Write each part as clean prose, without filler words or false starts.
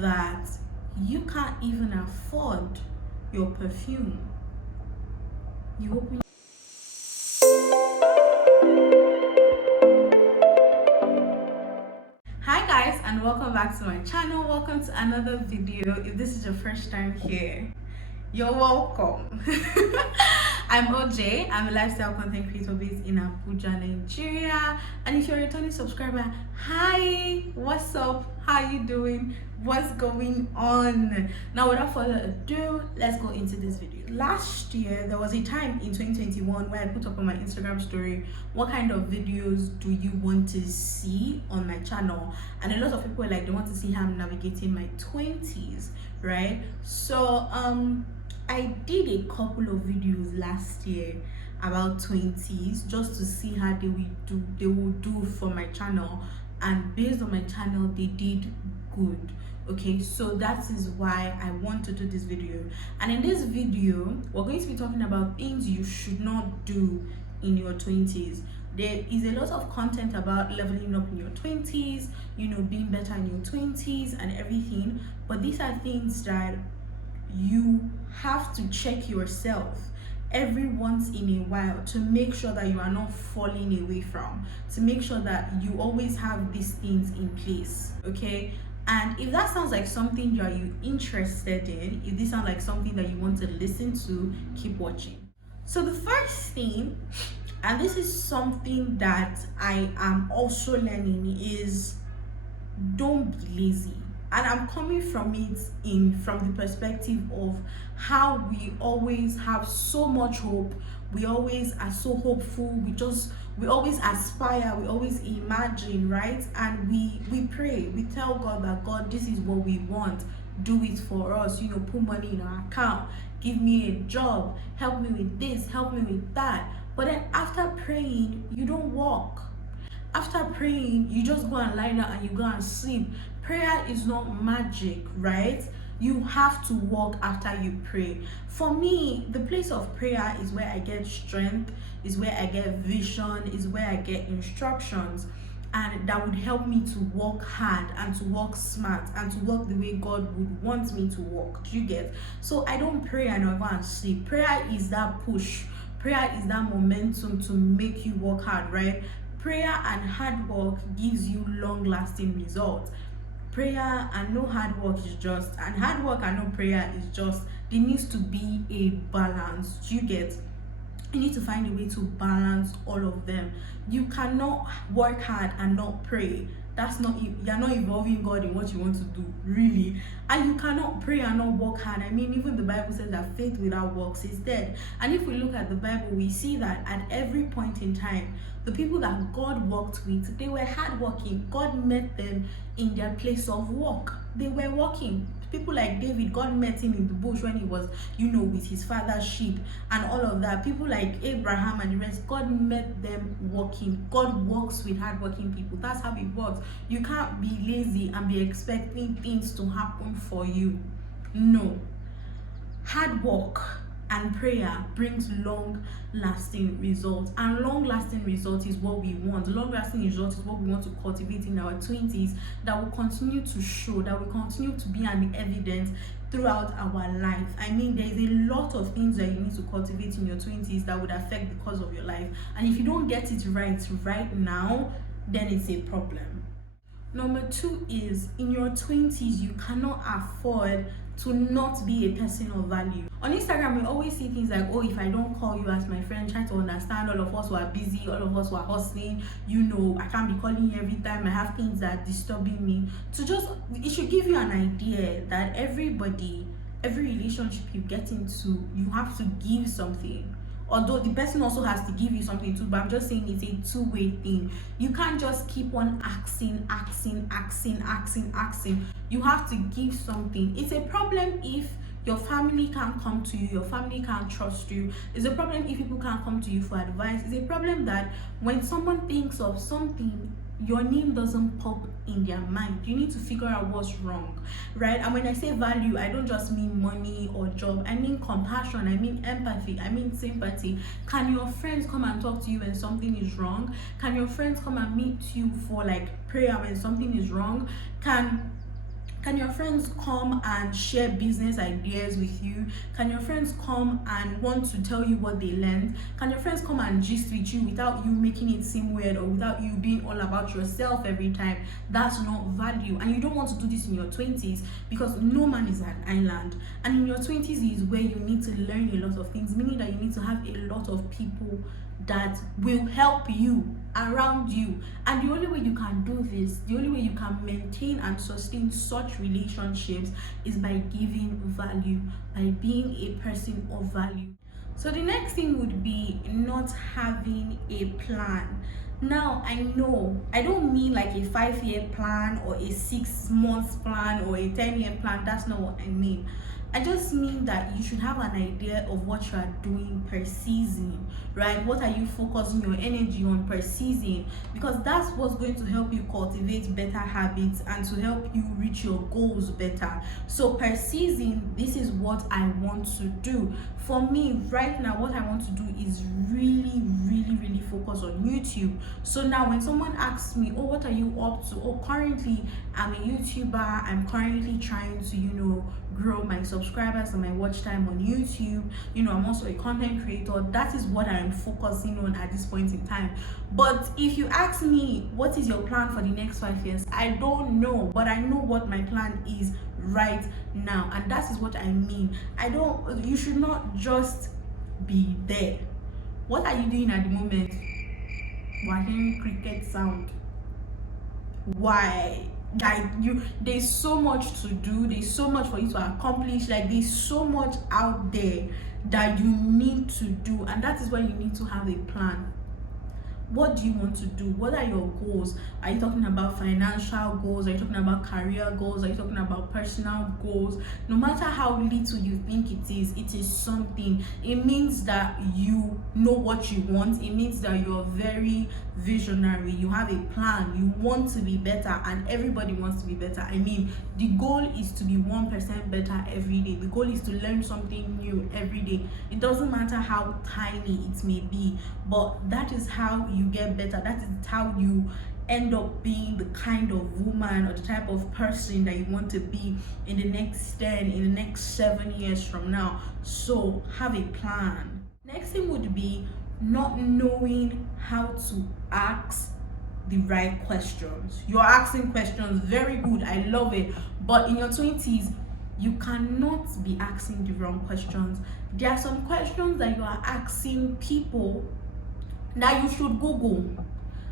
that you can't even afford your perfume. You open. Hi guys, and welcome back to my channel. Welcome to another video. If this is your first time here, you're welcome. I'm OJ. I'm a lifestyle content creator based in Abuja, Nigeria. And if you're a returning subscriber, hi, what's up? How you doing? What's going on? Now, without further ado, let's go into this video. Last year, there was a time in 2021 where I put up on my Instagram story, what kind of videos do you want to see on my channel? And a lot of people were like, they want to see how I'm navigating my 20s, right? So, I did a couple of videos last year about 20s just to see how they will do for my channel, and based on my channel they did good. Okay, so that is why I want to do this video. And in this video we're going to be talking about things you should not do in your 20s. There is a lot of content about leveling up in your 20s, you know, being better in your 20s and everything, but these are things that you have to check yourself every once in a while to make sure that you are not falling away from, to make sure that you always have these things in place. Okay, and if that sounds like something you're interested in, if this sounds like something that you want to listen to, keep watching. So the first thing, and this is something that I am also learning, is don't be lazy. And I'm coming from it from the perspective of how we always have so much hope, we always are so hopeful, we always aspire, we always imagine, right? And we pray, we tell God that, God, this is what we want, do it for us, you know, put money in our account, give me a job, help me with this, help me with that. But then after praying, you don't walk. After praying, you just go and lie down and you go and sleep. Prayer is not magic, right? You have to walk after you pray. For me, the place of prayer is where I get strength, is where I get vision, is where I get instructions, and that would help me to work hard and to work smart and to work the way God would want me to work. Do you get? So I don't pray and I go and sleep. Prayer is that push. Prayer is that momentum to make you work hard, right? Prayer and hard work gives you long-lasting results. Prayer and no hard work is just, and hard work and no prayer is just. There needs to be a balance. Do you get? You need to find a way to balance all of them. You cannot work hard and not pray. That's not, you're not involving God in what you want to do, really. And you cannot pray and not work hard. I mean, even the Bible says that faith without works is dead. And if we look at the Bible, we see that at every point in time, the people that God worked with, they were hardworking. God met them in their place of work. They were working. People like David, God met him in the bush when he was, you know, with his father's sheep and all of that. People like Abraham and the rest, God met them working. God works with hardworking people. That's how it works. You can't be lazy and be expecting things to happen for you. No. Hard work and prayer brings long-lasting results, and long-lasting results is what we want. Long-lasting results is what we want to cultivate in our 20s, that will continue to show, that will continue to be an evidence throughout our life. I mean, there's a lot of things that you need to cultivate in your 20s that would affect the course of your life, and if you don't get it right now, then it's a problem. Number 2 is, in your 20s, you cannot afford to not be a person of value. On Instagram, we always see things like, oh, if I don't call you as my friend, try to understand, all of us who are busy, all of us who are hustling, you know, I can't be calling you every time, I have things that are disturbing me. It should give you an idea that every relationship you get into, you have to give something. Although the person also has to give you something too, but I'm just saying it's a two-way thing. You can't just keep on asking. You have to give something. It's a problem if your family can't come to you, your family can't trust you. It's a problem if people can't come to you for advice. It's a problem that when someone thinks of something, your name doesn't pop in their mind. You need to figure out what's wrong, right? And when I say value, I don't just mean money or job. I mean compassion, I mean empathy, I mean sympathy. Can your friends come and talk to you when something is wrong? Can your friends come and meet you for like prayer when something is wrong? Can Can your friends come and share business ideas with you? Can your friends come and want to tell you what they learned? Can your friends come and gist with you without you making it seem weird or without you being all about yourself every time? That's not value. And you don't want to do this in your 20s because no man is an island. And in your 20s is where you need to learn a lot of things, meaning that you need to have a lot of people that will help you around you. And the only way you can do this, the only way you can maintain and sustain such relationships is by giving value, by being a person of value. So the next thing would be not having a plan. Now, I know I don't mean like a 5-year plan or a 6-month plan or a 10-year plan. That's not what I mean. I just mean that you should have an idea of what you are doing per season, right? What are you focusing your energy on per season? Because that's what's going to help you cultivate better habits and to help you reach your goals better. So per season, this is what I want to do. For me right now, what I want to do is really focus on YouTube. So now when someone asks me, oh, what are you up to? Oh, currently I'm a YouTuber. I'm currently trying to grow my subscribers and my watch time on YouTube. I'm also a content creator. That is what I'm focusing on at this point in time. But if you ask me what is your plan for the next 5 years, I don't know, but I know what my plan is right now, and that is what I mean. You should not just be there. What are you doing at the moment? We're hearing cricket sound. Why? There's so much to do, there's so much for you to accomplish, there's so much out there that you need to do, and that is why you need to have a plan. What do you want to do? What are your goals? Are you talking about financial goals? Are you talking about career goals? Are you talking about personal goals? No matter how little you think it is something. It means that you know what you want. It means that you're very visionary. You have a plan. You want to be better, and everybody wants to be better. I mean, the goal is to be 1% better every day. The goal is to learn something new every day. It doesn't matter how tiny it may be, but that is how you get better. That is how you end up being the kind of woman or the type of person that you want to be in the next 10, in the next 7 years from now. So have a plan. Next thing would be not knowing how to ask the right questions. You're asking questions, very good, I love it, but in your 20s you cannot be asking the wrong questions. There are some questions that you are asking people that you should Google,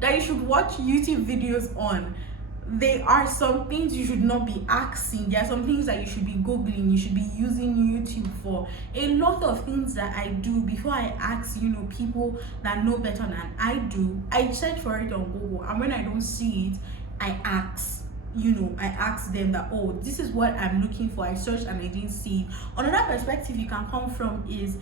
that you should watch YouTube videos on. There are some things you should not be asking. There are some things that you should be Googling, you should be using YouTube for. A lot of things that I do before I ask, people that know better than I do, I search for it on Google, and when I don't see it, I ask. I ask them that, oh, this is what I'm looking for. I searched and I didn't see it. Another perspective you can come from is,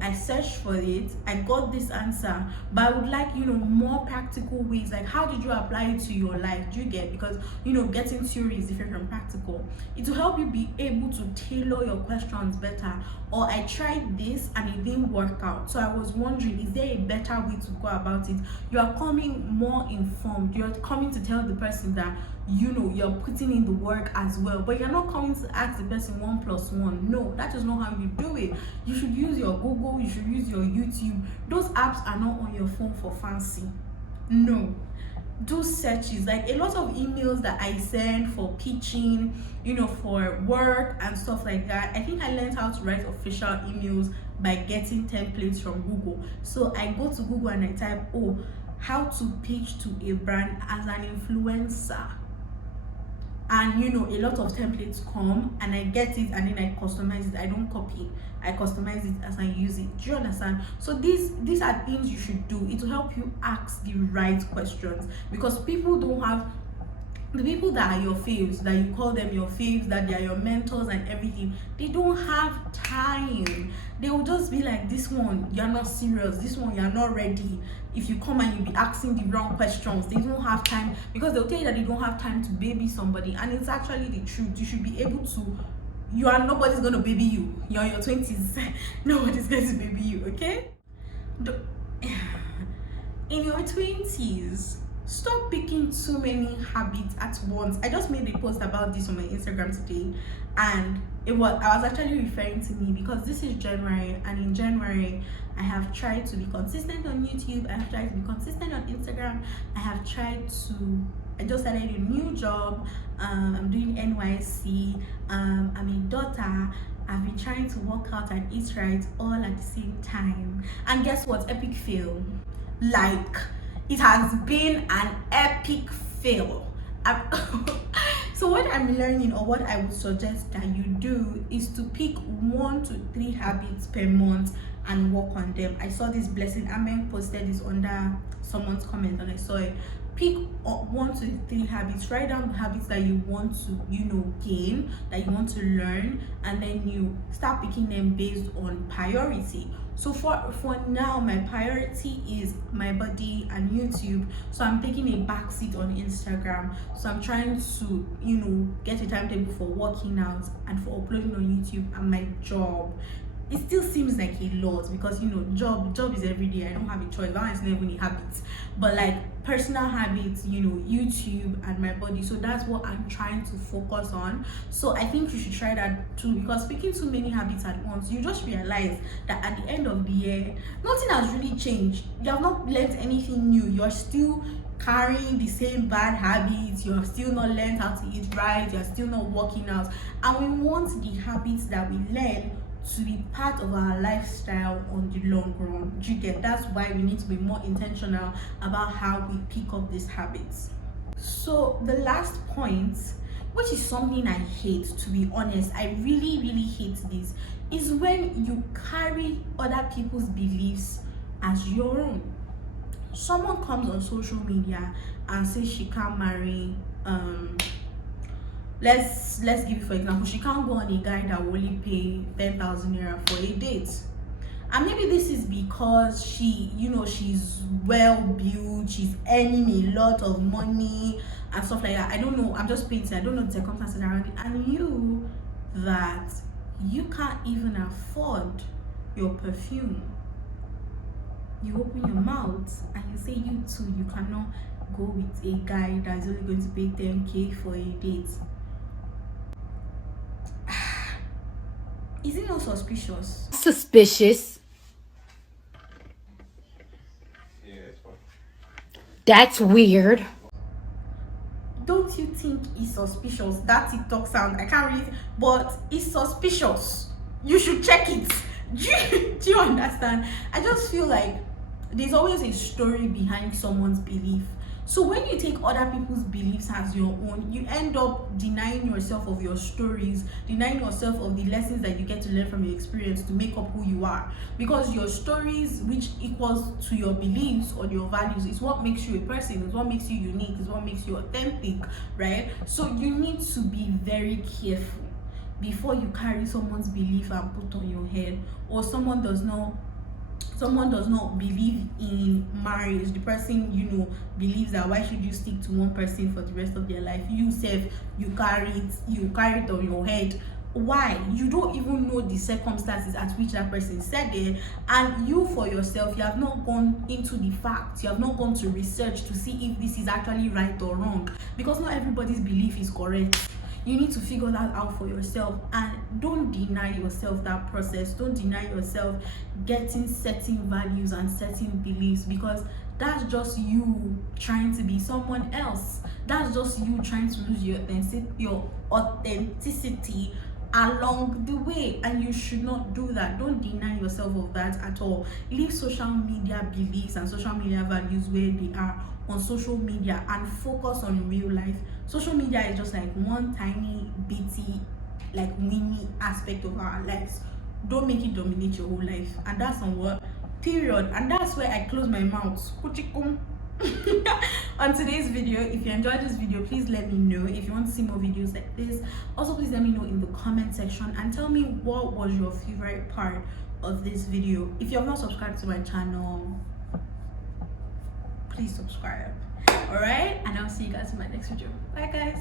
I searched for it, I got this answer, but I would like, more practical ways. Like, how did you apply it to your life? Do you get? Because, getting theory is different from practical. It will help you be able to tailor your questions better. Or I tried this and it didn't work out, so I was wondering, is there a better way to go about it? You are coming more informed. You're coming to tell the person that you're putting in the work as well, but you're not coming to ask the person 1 + 1. No, that is not how you do it. You should use your Google, you should use your YouTube. Those apps are not on your phone for fancy. No, do searches. Like a lot of emails that I send for pitching, for work and stuff like that, I think I learned how to write official emails by getting templates from Google. So I go to Google and I type, oh, how to pitch to a brand as an influencer, and a lot of templates come and I get it, and then I customize it. I don't copy, I customize it as I use it. Do you understand? So these are things you should do. It will help you ask the right questions, because people don't have, the people that are your faves, that you call them your faves, that they are your mentors and everything, they don't have time. They will just be like, this one, you're not serious, this one, you're not ready. If you come and you be asking the wrong questions, they don't have time, because they'll tell you that they don't have time to baby somebody, and it's actually the truth. You should be able to, nobody's gonna baby you. You're in your 20s, nobody's going to baby you, okay? In your 20s, stop picking too many habits at once. I just made a post about this on my Instagram today, and I was actually referring to me because this is January, and in January I have tried to be consistent on YouTube, I have tried to be consistent on Instagram, I just started a new job. I'm doing NYC. I'm a daughter. I've been trying to work out and eat right all at the same time. And guess what? Epic fail. Like, it has been an epic fail. So what I'm learning, or what I would suggest that you do, is to pick 1 to 3 habits per month and work on them. I saw this Blessing Amen posted this under someone's comment, and I saw it. Pick 1 to 3 habits. Write down the habits that you want to gain, that you want to learn, and then you start picking them based on priority. So for now, my priority is my body and YouTube, so I'm taking a backseat on Instagram. So I'm trying to get a timetable for working out and for uploading on YouTube, and my job. It still seems like a lot because job is every day. I don't have a choice. That is not even a habit. But like personal habits, YouTube and my body. So that's what I'm trying to focus on. So I think you should try that too, because picking too many habits at once, you just realize that at the end of the year, nothing has really changed. You have not learned anything new. You're still carrying the same bad habits. You have still not learned how to eat right. You're still not working out. And we want the habits that we learn to be part of our lifestyle on the long run. You get? That's why we need to be more intentional about how we pick up these habits. So the last point, which is something I hate, to be honest, I really hate this, is when you carry other people's beliefs as your own. Someone comes on social media and says she can't marry let's give it for example, she can't go on a guy that will only pay 10,000 naira for a date. And maybe this is because she's well built, she's earning a lot of money and stuff like that. I don't know, I'm just painting, I don't know the circumstances around it. And you can't even afford your perfume. You open your mouth and you say you too, you cannot go with a guy that is only going to pay 10K for a date. Is it not suspicious? Suspicious. Yeah, it's fine. That's weird. Don't you think it's suspicious? That TikTok sound, I can't read, but it's suspicious. You should check it. Do you understand? I just feel like there's always a story behind someone's belief. So when you take other people's beliefs as your own, you end up denying yourself of your stories, denying yourself of the lessons that you get to learn from your experience to make up who you are. Because your stories, which equals to your beliefs or your values, is what makes you a person, is what makes you unique, is what makes you authentic, right? So you need to be very careful before you carry someone's belief and put on your head, or someone does not believe in marriage. The person believes that why should you stick to one person for the rest of their life? You carry it on your head. Why? You don't even know the circumstances at which that person said it, and you for yourself, you have not gone into the facts, you have not gone to research to see if this is actually right or wrong, because not everybody's belief is correct. You need to figure that out for yourself, and don't deny yourself that process. Don't deny yourself getting certain values and certain beliefs, because that's just you trying to be someone else. That's just you trying to lose your authenticity along the way, and you should not do that. Don't deny yourself of that at all. Leave social media beliefs and social media values where they are on social media and focus on real life. Social media is just like one tiny bitty, like mini aspect of our lives. Don't make it dominate your whole life. And that's on what period. And that's where I close my mouth. On today's video. If you enjoyed this video, please let me know. If you want to see more videos like this, also please let me know in the comment section and tell me what was your favorite part of this video. If you have not subscribed to my channel, please subscribe. All right, and I'll see you guys in my next video. Bye guys.